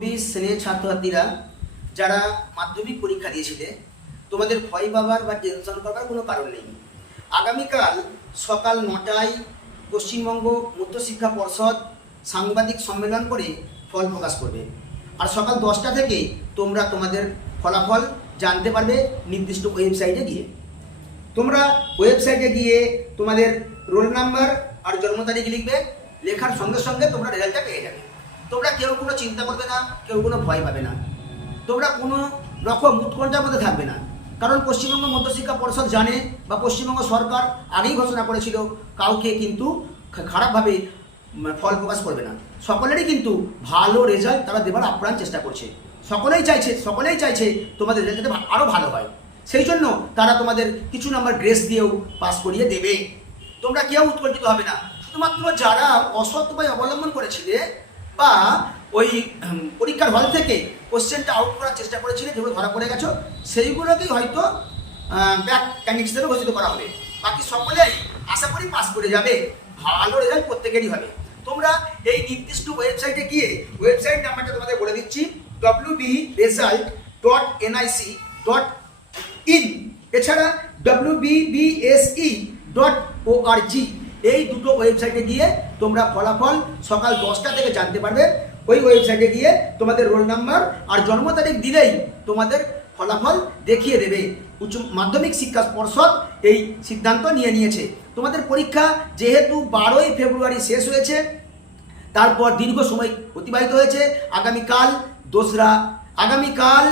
শ্রেণীর ছাত্রছাত্রীরা যারা মাধ্যমিক পরীক্ষা দিয়েছিলে তোমাদের ভয় পাবার বা টেনশন করবার কোনো কারণ নেই। আগামীকাল সকাল 9টায় পশ্চিমবঙ্গ মধ্যশিক্ষা পর্ষদ সাংবাদিক সম্মেলন করে ফল প্রকাশ করবে, আর সকাল 10টা থেকে তোমরা তোমাদের ফলাফল জানতে পারবে নির্দিষ্ট ওয়েবসাইটে গিয়ে। তোমরা ওয়েবসাইটে গিয়ে তোমাদের রোল নাম্বার আর জন্ম তারিখ লিখবে, লেখার সঙ্গে সঙ্গে তোমরা রেজাল্টটা পেয়ে যাবে। তোমরা কেউ কোনো চিন্তা করবে না, কেউ কোনো ভয় পাবে না, তোমরা কোনো রকম উৎকণ্ঠার মধ্যে থাকবে না। কারণ পশ্চিমবঙ্গ মধ্যশিক্ষা পর্ষদ জানে বা পশ্চিমবঙ্গ সরকার আগেই ঘোষণা করেছিল কাউকে কিন্তু খারাপভাবে ফল প্রকাশ করবে না। সকলেরই কিন্তু ভালো রেজাল্ট তারা দেবার আপ্রাণ চেষ্টা করছে। সকলেই চাইছে তোমাদের রেজাল্ট যাতে আরও ভালো হয়। সেই জন্য তারা তোমাদের কিছু নাম্বার গ্রেস দিয়েও পাস করিয়ে দেবে। তোমরা কেউ উৎকণ্ঠিত হবে না। শুধুমাত্র যারা অসৎ উপায় অবলম্বন করেছিলে বা ওই পরীক্ষার হল থেকে কোশ্চেনটা আউট করার চেষ্টা করেছিলে, যেগুলো ধরা পড়ে গেছো, সেইগুলোকেই হয়তো ব্যাক ক্যান্ডিডেট হিসেবে ঘোষিত করা হবে। বাকি সকলেই আশা করি পাস করে যাবে, ভালো রেজাল্ট প্রত্যেকেরই হবে। তোমরা এই নির্দিষ্ট ওয়েবসাইটে গিয়ে, ওয়েবসাইট নাম্বারটা তোমাদের বলে দিচ্ছি, wbresult.nic.in, এছাড়া wbbse.org, এই দুটো ওয়েবসাইটে গিয়ে তোমরা ফলাফল সকাল 10টা থেকে জানতে পারবে। ওই ওয়েবসাইটে গিয়ে তোমাদের রোল নাম্বার আর জন্ম তারিখ দিলেই তোমাদের ফলাফল দেখিয়ে দেবে। উচ্চ মাধ্যমিক শিক্ষা পর্ষদ এই সিদ্ধান্ত নিয়েছে। তোমাদের পরীক্ষা যেহেতু 12ই ফেব্রুয়ারি শেষ হয়েছে, তারপর দীর্ঘ সময় অতিবাহিত হয়েছে। আগামীকাল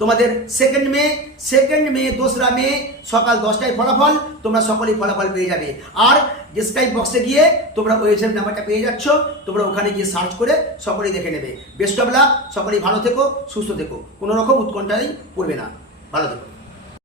তোমাদের 2 মে 2রা মে সকাল 10টায় ফলাফল, তোমরা সকলেই ফলাফল পেয়ে যাবে। আর ডেসক্রাইব বক্সে গিয়ে তোমরা ওয়েবসাইট নাম্বারটা পেয়ে যাচ্ছ, তোমরা ওখানে গিয়ে সার্চ করে সকলেই দেখে নেবে। বেস্ট অফ লাক, সকলেই ভালো থেকো, সুস্থ থেকো, কোনো রকম উৎকণ্ঠায় পড়বে না। ভালো থেকো।